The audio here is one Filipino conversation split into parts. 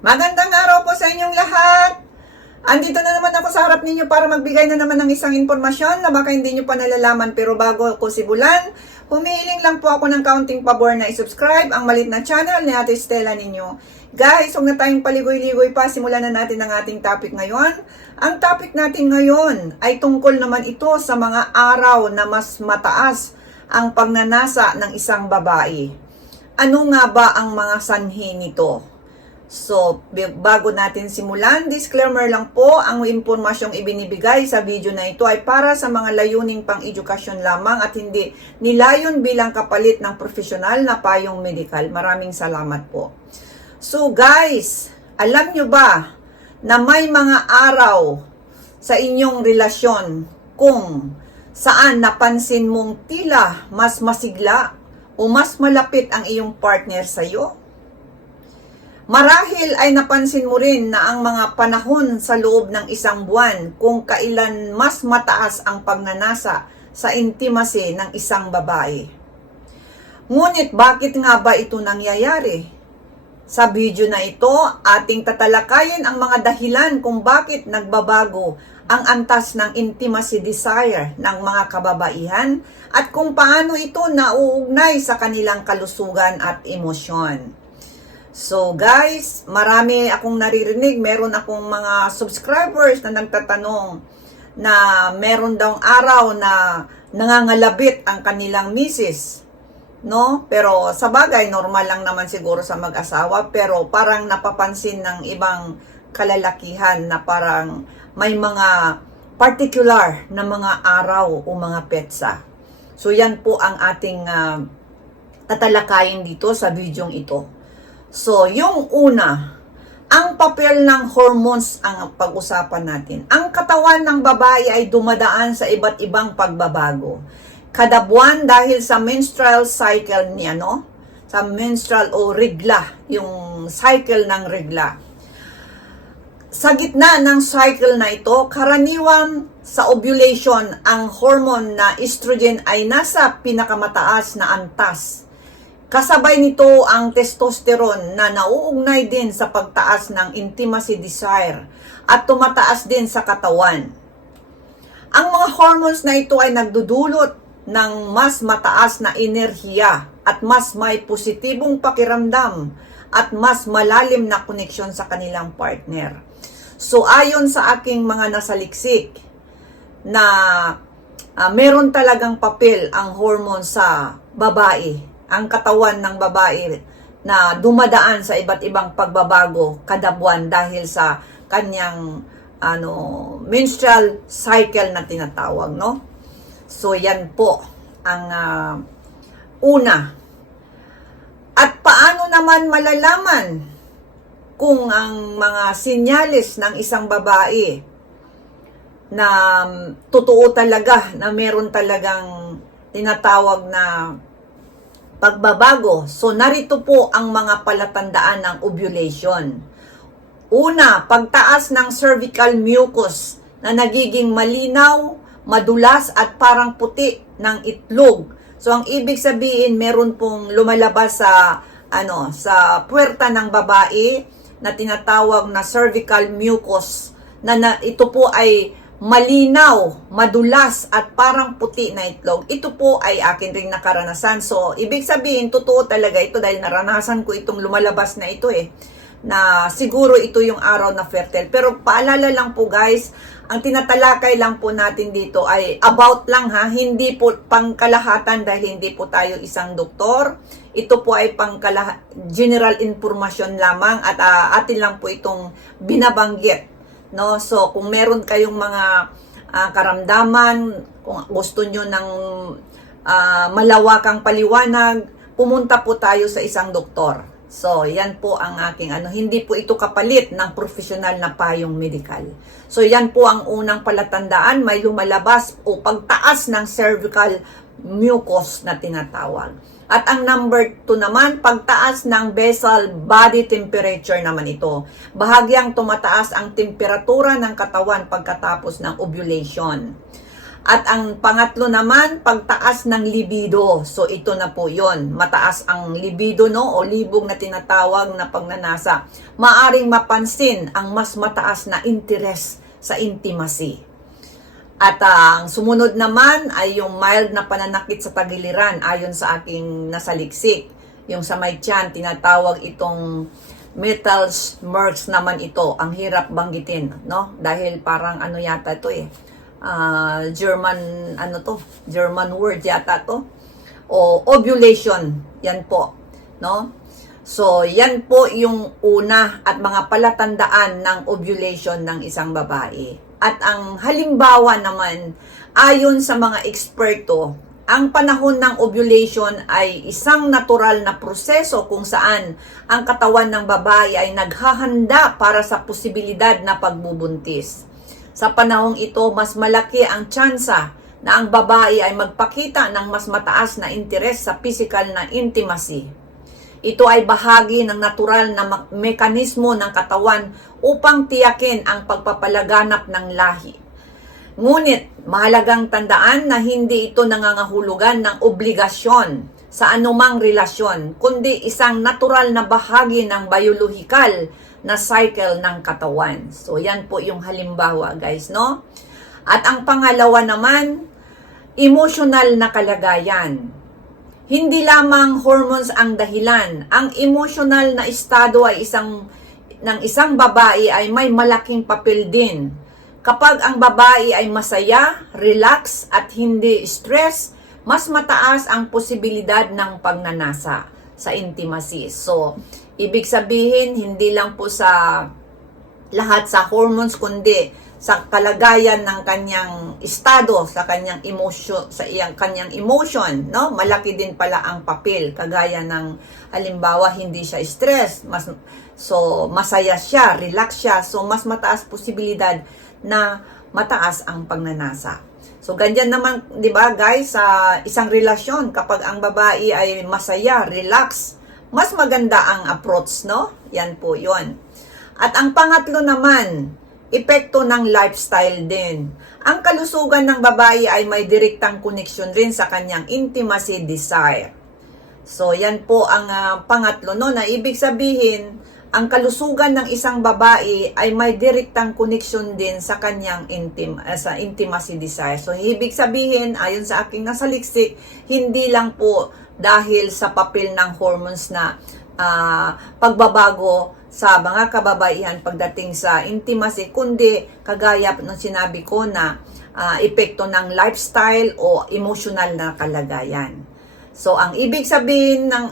Magandang araw po sa inyong lahat. Andito na naman ako sa harap ninyo para magbigay na naman ng isang impormasyon na baka hindi nyo pa nalalaman pero bago ako sibulan, humihiling lang po ako ng counting pabor na isubscribe ang malit na channel ni Ate Stella ninyo. Guys, huwag na tayong paligoy-ligoy pa, simulan na natin ang ating topic ngayon. Ang topic natin ngayon ay tungkol naman ito sa mga araw na mas mataas ang pagnanasa ng isang babae. Ano nga ba ang mga sanhi nito? So, bago natin simulan, disclaimer lang po, ang impormasyong ibinibigay sa video na ito ay para sa mga layuning pang-edukasyon lamang at hindi nilayon bilang kapalit ng profesional na payong medikal. Maraming salamat po. So guys, alam nyo ba na may mga araw sa inyong relasyon kung saan napansin mong tila mas masigla o mas malapit ang iyong partner sa iyo? Marahil ay napansin mo rin na ang mga panahon sa loob ng isang buwan kung kailan mas mataas ang pagnanasa sa intimacy ng isang babae. Ngunit bakit nga ba ito nangyayari? Sa video na ito, ating tatalakayin ang mga dahilan kung bakit nagbabago ang antas ng intimacy desire ng mga kababaihan at kung paano ito nauugnay sa kanilang kalusugan at emosyon. So guys, marami akong naririnig, meron akong mga subscribers na nagtatanong na meron daw araw na nangangalabit ang kanilang misis. No? Pero sa bagay, normal lang naman siguro sa mag-asawa, pero parang napapansin ng ibang kalalakihan na parang may mga particular na mga araw o mga petsa. So yan po ang ating ah, tatalakayin dito sa bidyong ito. So, yung una, ang papel ng hormones ang pag-usapan natin. Ang katawan ng babae ay dumadaan sa iba't ibang pagbabago. Kada buwan dahil sa menstrual cycle niya, no? Sa menstrual o regla, yung cycle ng regla. Sa gitna ng cycle na ito, karaniwan sa ovulation, ang hormone na estrogen ay nasa pinakamataas na antas. Kasabay nito ang testosterone na nauugnay din sa pagtaas ng intimacy desire at tumataas din sa katawan. Ang mga hormones na ito ay nagdudulot ng mas mataas na enerhiya at mas may positibong pakiramdam at mas malalim na koneksyon sa kanilang partner. So ayon sa aking mga nasaliksik na ah, meron talagang papel ang hormone sa babae, ang katawan ng babae na dumadaan sa iba't ibang pagbabago kada buwan dahil sa kanyang ano menstrual cycle na tinatawag, no? So yan po ang ah, una. At paano naman malalaman kung ang mga sinyalis ng isang babae na mm, totoo talaga na meron talagang tinatawag na pagbabago. So narito po ang mga palatandaan ng ovulation. Una, pagtaas ng cervical mucus na nagiging malinaw, madulas at parang puti ng itlog. So ang ibig sabihin meron pong lumalabas sa ano sa puwerta ng babae na tinatawag na cervical mucus na, na ito po ay malinaw, madulas at parang puti na itlog. Ito po ay akin ring nakaranasan. So, ibig sabihin, totoo talaga ito dahil naranasan ko itong lumalabas na ito eh na siguro ito yung araw na fertile. Pero paalala lang po guys, ang tinatalakay lang po natin dito ay about lang ha, hindi po pangkalahatan dahil hindi po tayo isang doktor. Ito po ay pangkala general information lamang at ah, atin lang po itong binabanggit. No? So kung meron kayong mga ah, karamdaman, kung gusto nyo ng ah, malawakang paliwanag, pumunta po tayo sa isang doktor. So, yan po ang aking ano, hindi po ito kapalit ng profesional na payong medical. So, yan po ang unang palatandaan, may lumalabas o pagtaas ng cervical mucus na tinatawag. At ang number 2 naman, pagtaas ng basal body temperature naman ito. Bahagyang tumataas ang temperatura ng katawan pagkatapos ng ovulation. At ang pangatlo naman, pagtaas ng libido. So ito na po yon Mataas ang libido no o libog na tinatawag na pagnanasa. Maaring mapansin ang mas mataas na interes sa intimacy. At ah, ang sumunod naman ay yung mild na pananakit sa tagiliran ayon sa aking nasaliksik. Yung sa may tiyan, tinatawag itong metal smirks naman ito. Ang hirap banggitin, no? Dahil parang ano yata ito eh. Ah, German, ano to? German word yata to. O ovulation, yan po, no? So, yan po yung una at mga palatandaan ng ovulation ng isang babae. At ang halimbawa naman, ayon sa mga eksperto, ang panahon ng ovulation ay isang natural na proseso kung saan ang katawan ng babae ay naghahanda para sa posibilidad na pagbubuntis. Sa panahong ito, mas malaki ang tsansa na ang babae ay magpakita ng mas mataas na interes sa physical na intimacy. Ito ay bahagi ng natural na mekanismo ng katawan upang tiyakin ang pagpapalaganap ng lahi. Ngunit, mahalagang tandaan na hindi ito nangangahulugan ng obligasyon sa anumang relasyon, kundi isang natural na bahagi ng biyolohikal na cycle ng katawan. So, yan po yung halimbawa, guys, no? At ang pangalawa naman, emotional na kalagayan. Hindi lamang hormones ang dahilan. Ang emotional na estado ay isang ng isang babae ay may malaking papel din. Kapag ang babae ay masaya, relax at hindi stress, mas mataas ang posibilidad ng pagnanasa sa intimacy. So, ibig sabihin hindi lang po sa lahat sa hormones kundi sa kalagayan ng kanyang estado, sa kanyang emotion, sa iyang kanyang emotion, no? Malaki din pala ang papel kagaya ng halimbawa hindi siya stress, mas so masaya siya, relax siya, so mas mataas posibilidad na mataas ang pagnanasa. So ganyan naman, 'di ba, guys, sa isang relasyon kapag ang babae ay masaya, relax, mas maganda ang approach, no? Yan po 'yon. At ang pangatlo naman, epekto ng lifestyle din. Ang kalusugan ng babae ay may direktang koneksyon rin sa kanyang intimacy desire. So, yan po ang ah, pangatlo, no, na ibig sabihin, ang kalusugan ng isang babae ay may direktang koneksyon din sa kanyang intim, ah, sa intimacy desire. So, ibig sabihin, ayon sa aking nasaliksik, hindi lang po dahil sa papel ng hormones na ah, pagbabago sa mga kababaihan pagdating sa intimacy, kundi kagaya ng sinabi ko na ah, epekto ng lifestyle o emotional na kalagayan. So, ang ibig sabihin ng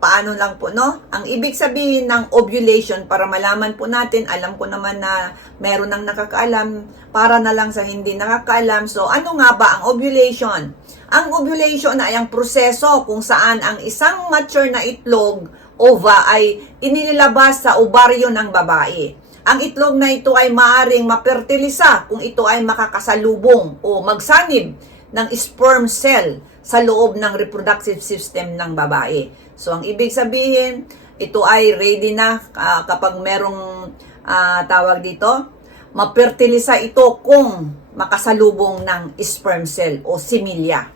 paano lang po, no? Ang ibig sabihin ng ovulation, para malaman po natin, alam ko naman na meron nang nakakaalam, para na lang sa hindi nakakaalam. So, ano nga ba ang ovulation? Ang ovulation ay ang proseso kung saan ang isang mature na itlog, ova, ay inilabas sa ovaryo ng babae. Ang itlog na ito ay maaring mapertilisa kung ito ay makakasalubong o magsanib ng sperm cell sa loob ng reproductive system ng babae. So, ang ibig sabihin, ito ay ready na ah, kapag merong ah, tawag dito, mapertilisa ito kung makasalubong ng sperm cell o similya.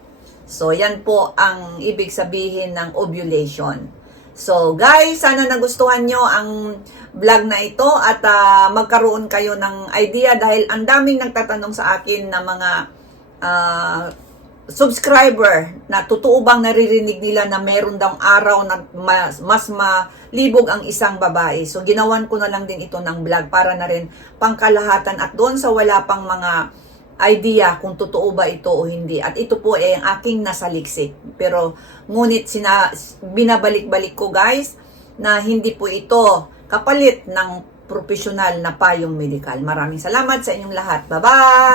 So, yan po ang ibig sabihin ng ovulation. So, guys, sana nagustuhan nyo ang vlog na ito at ah, magkaroon kayo ng idea dahil ang daming nagtatanong sa akin na mga ah, subscriber na totoo bang naririnig nila na meron daw araw na mas, mas malibog ang isang babae. So, ginawan ko na lang din ito ng vlog para na rin pangkalahatan at doon sa wala pang mga idea kung totoo ba ito o hindi. At ito po ay ang aking nasaliksik. Pero ngunit sina, binabalik-balik ko guys na hindi po ito kapalit ng profesional na payong medikal. Maraming salamat sa inyong lahat. Bye-bye!